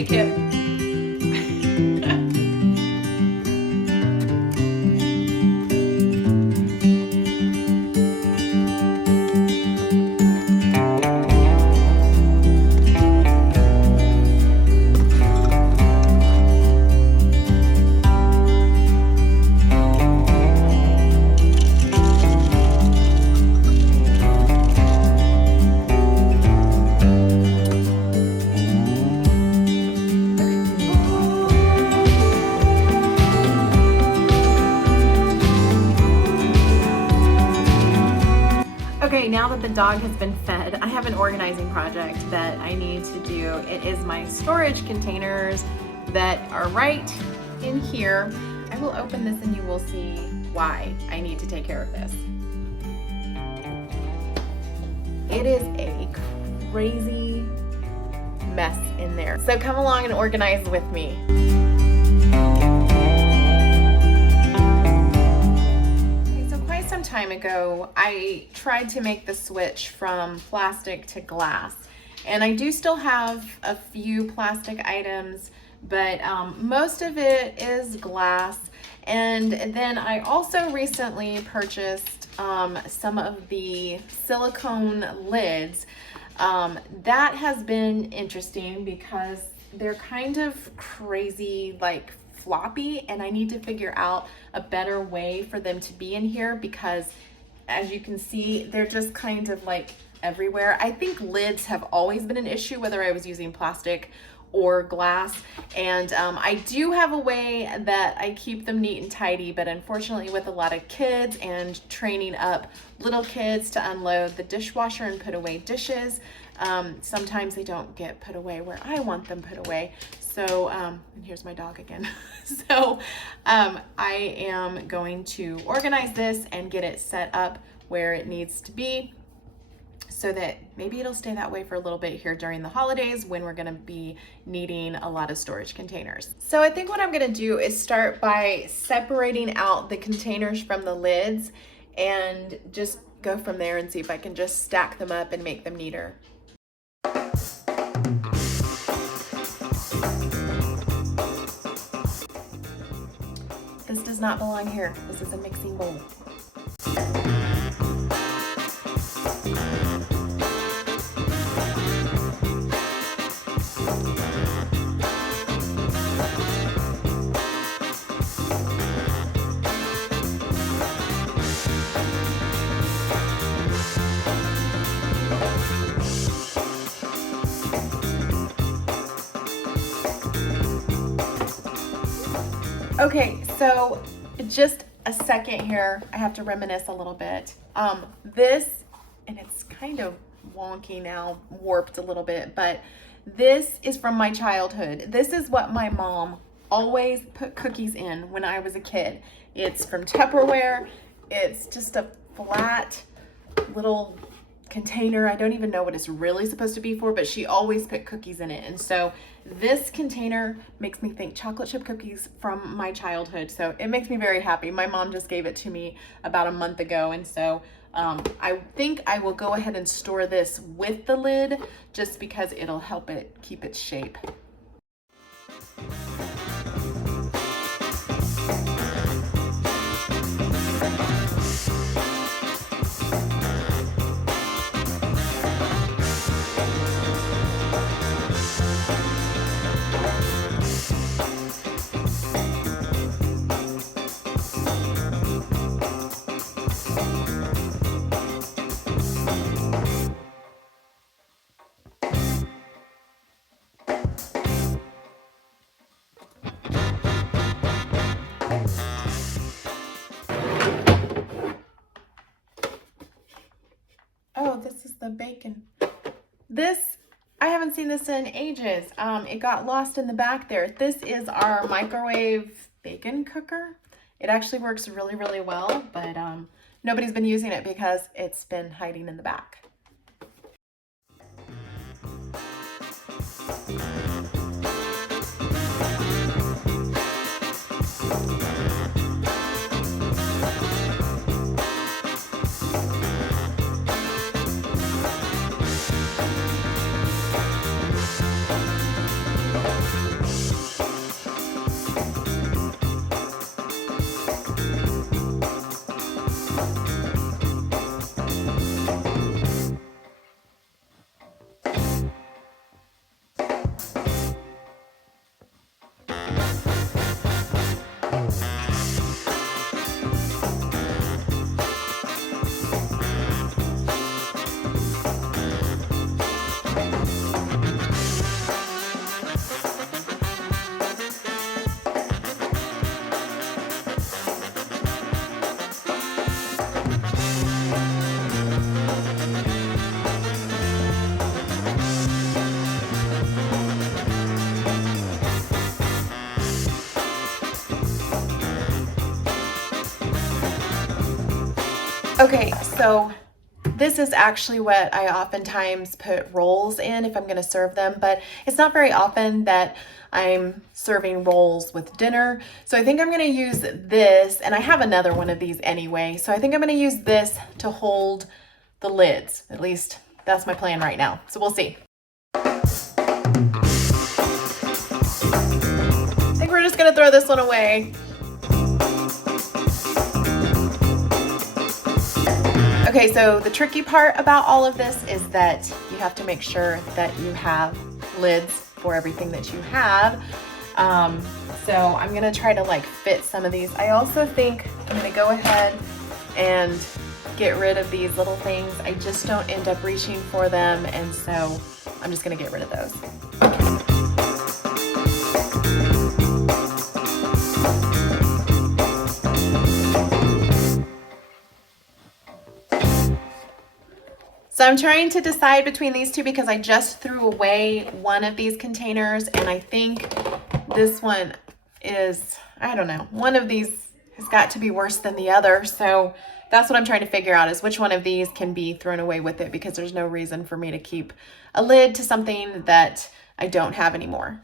Hey, Kip. Okay, now that the dog has been fed, I have an organizing project that I need to do. It is my storage containers that are right in here. I will open this and you will see why I need to take care of this. It is a crazy mess in there. So come along and organize with me. Some time ago, I tried to make the switch from plastic to glass, and I do still have a few plastic items, but most of it is glass. And then I also recently purchased some of the silicone lids. That has been interesting because they're kind of crazy, like floppy, and I need to figure out a better way for them to be in here because, as you can see, they're just kind of like everywhere. I think lids have always been an issue, whether I was using plastic or glass, and I do have a way that I keep them neat and tidy, but unfortunately with a lot of kids and training up little kids to unload the dishwasher and put away dishes, sometimes they don't get put away where I want them put away. So, and here's my dog again. So I am going to organize this and get it set up where it needs to be so that maybe it'll stay that way for a little bit here during the holidays when we're gonna be needing a lot of storage containers. So I think what I'm gonna do is start by separating out the containers from the lids and just go from there and see if I can just stack them up and make them neater. This does not belong here. This is a mixing bowl. Okay, so just a second here. I have to reminisce a little bit. This, and it's kind of wonky now, warped a little bit, but this is from my childhood. This is what my mom always put cookies in when I was a kid. It's from Tupperware. It's just a flat little container. I don't even know what it's really supposed to be for, but she always put cookies in it. And so this container makes me think chocolate chip cookies from my childhood. So it makes me very happy. My mom just gave it to me about a month ago. And so I think I will go ahead and store this with the lid just because it'll help it keep its shape. Oh, this is the bacon. I haven't seen this in ages. It got lost in the back there. This is our microwave bacon cooker. It actually works really, really well, but nobody's been using it because it's been hiding in the back. Okay, so this is actually what I oftentimes put rolls in if I'm going to serve them, but it's not very often that I'm serving rolls with dinner. So I think I'm going to use this, and I have another one of these anyway. So I think I'm going to use this to hold the lids. At least that's my plan right now. So we'll see. I think we're just going to throw this one away. Okay, so the tricky part about all of this is that you have to make sure that you have lids for everything that you have. So I'm gonna try to like fit some of these. I also think I'm gonna go ahead and get rid of these little things. I just don't end up reaching for them, and so I'm just gonna get rid of those. So I'm trying to decide between these two because I just threw away one of these containers, and I think this one is, I don't know, one of these has got to be worse than the other. So that's what I'm trying to figure out, is which one of these can be thrown away with it, because there's no reason for me to keep a lid to something that I don't have anymore.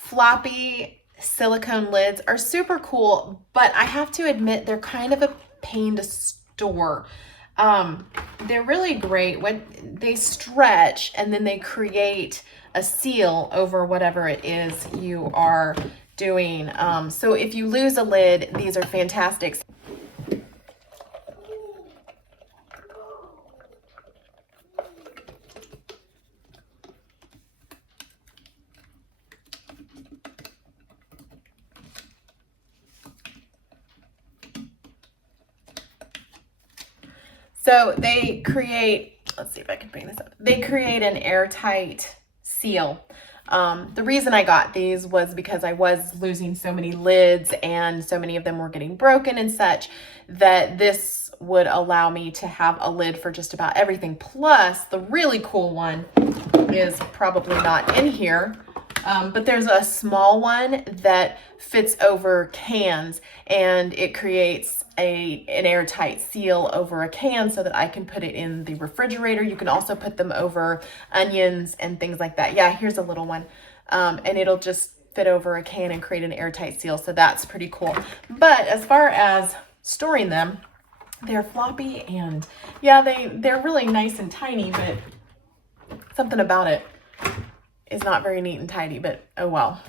Floppy silicone lids are super cool, but I have to admit they're kind of a pain to store. They're really great when they stretch and then they create a seal over whatever it is you are doing. So if you lose a lid, these are fantastic. So they create, let's see if I can bring this up. They create an airtight seal. The reason I got these was because I was losing so many lids and so many of them were getting broken and such, that this would allow me to have a lid for just about everything. Plus, the really cool one is probably not in here, but there's a small one that fits over cans, and it creates an airtight seal over a can so that I can put it in the refrigerator. You can also put them over onions and things like that. Yeah, here's a little one, and it'll just fit over a can and create an airtight seal. So that's pretty cool. But as far as storing them, they're floppy, and yeah, they're really nice and tiny, but something about it is not very neat and tidy, but oh well.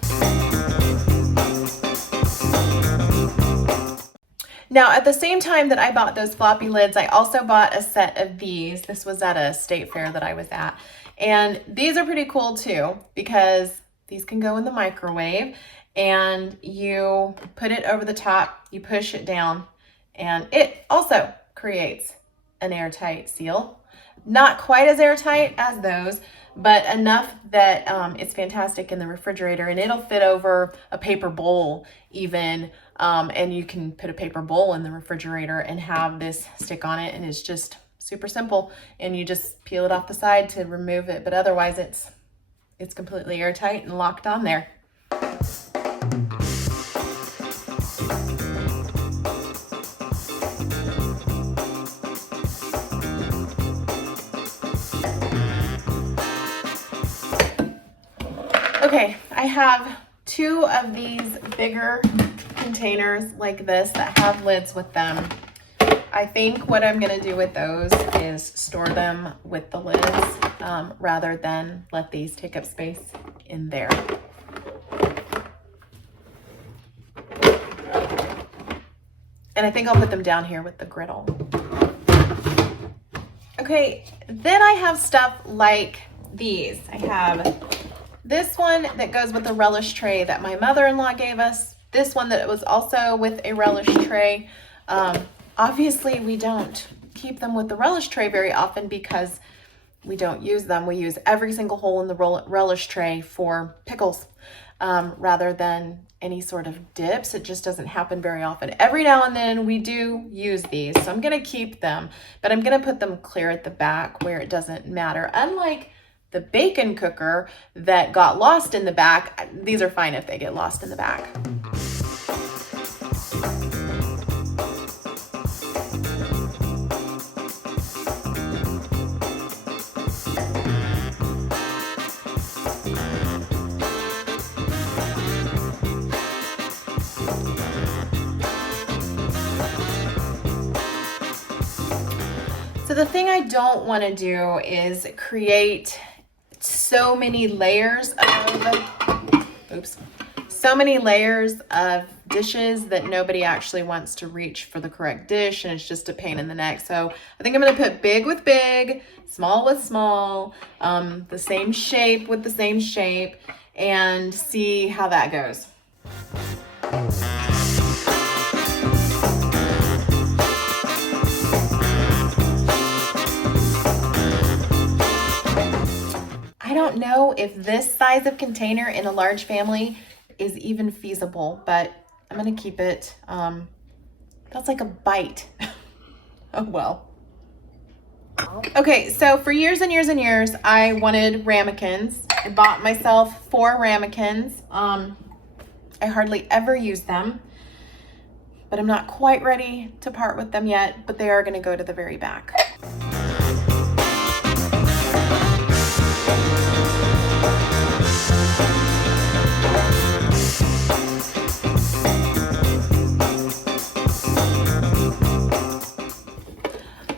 Now, at the same time that I bought those floppy lids, I also bought a set of these. This was at a state fair that I was at. And these are pretty cool too, because these can go in the microwave, and you put it over the top, you push it down, and it also creates an airtight seal. Not quite as airtight as those, but enough that it's fantastic in the refrigerator, and it'll fit over a paper bowl even, and you can put a paper bowl in the refrigerator and have this stick on it, and it's just super simple, and you just peel it off the side to remove it, but otherwise it's completely airtight and locked on there. Okay, I have two of these bigger containers like this that have lids with them. I think what I'm gonna do with those is store them with the lids rather than let these take up space in there. And I think I'll put them down here with the griddle. Okay, then I have stuff like these. I have this one that goes with the relish tray that my mother-in-law gave us. This one that was also with a relish tray. Obviously, we don't keep them with the relish tray very often because we don't use them. We use every single hole in the relish tray for pickles rather than any sort of dips. It just doesn't happen very often. Every now and then we do use these, so I'm gonna keep them, but I'm gonna put them clear at the back where it doesn't matter. Unlike the bacon cooker that got lost in the back, these are fine if they get lost in the back. So the thing I don't want to do is create so many layers of dishes that nobody actually wants to reach for the correct dish, and it's just a pain in the neck. So I think I'm going to put big with big, small with small, the same shape with the same shape, and see how that goes. I don't know if this size of container in a large family is even feasible, but I'm gonna keep it. That's like a bite. Oh well. Okay, so for years and years and years, I wanted ramekins. I bought myself 4 ramekins. I hardly ever use them, but I'm not quite ready to part with them yet, but they are gonna go to the very back.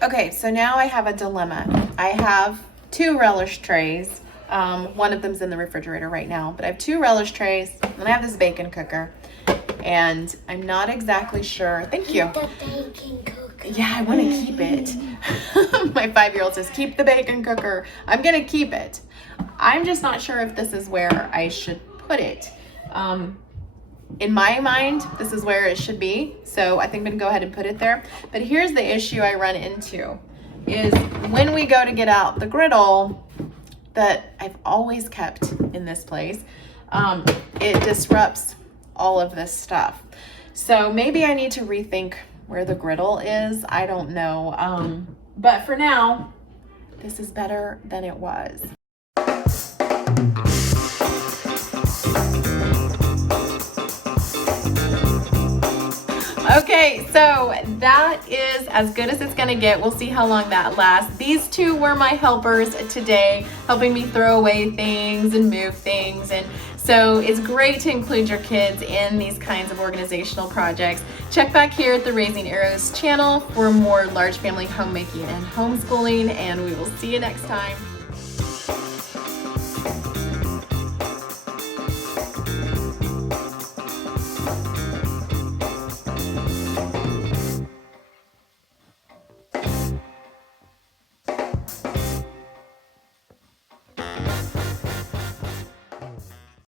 Okay, so now I have a dilemma. I have 2 relish trays. One of them's in the refrigerator right now, but I have 2 relish trays, and I have this bacon cooker, and I'm not exactly sure. Thank you. The bacon cooker. Yeah, I want to keep it. My 5-year-old says, keep the bacon cooker. I'm going to keep it. I'm just not sure if this is where I should put it. In my mind, this is where it should be. So I think I'm gonna go ahead and put it there. But here's the issue I run into is when we go to get out the griddle that I've always kept in this place, it disrupts all of this stuff. So maybe I need to rethink where the griddle is. I don't know. But for now, this is better than it was. Okay, so that is as good as it's gonna get. We'll see how long that lasts. These 2 were my helpers today, helping me throw away things and move things. And so it's great to include your kids in these kinds of organizational projects. Check back here at the Raising Arrows channel for more large family homemaking and homeschooling, and we will see you next time.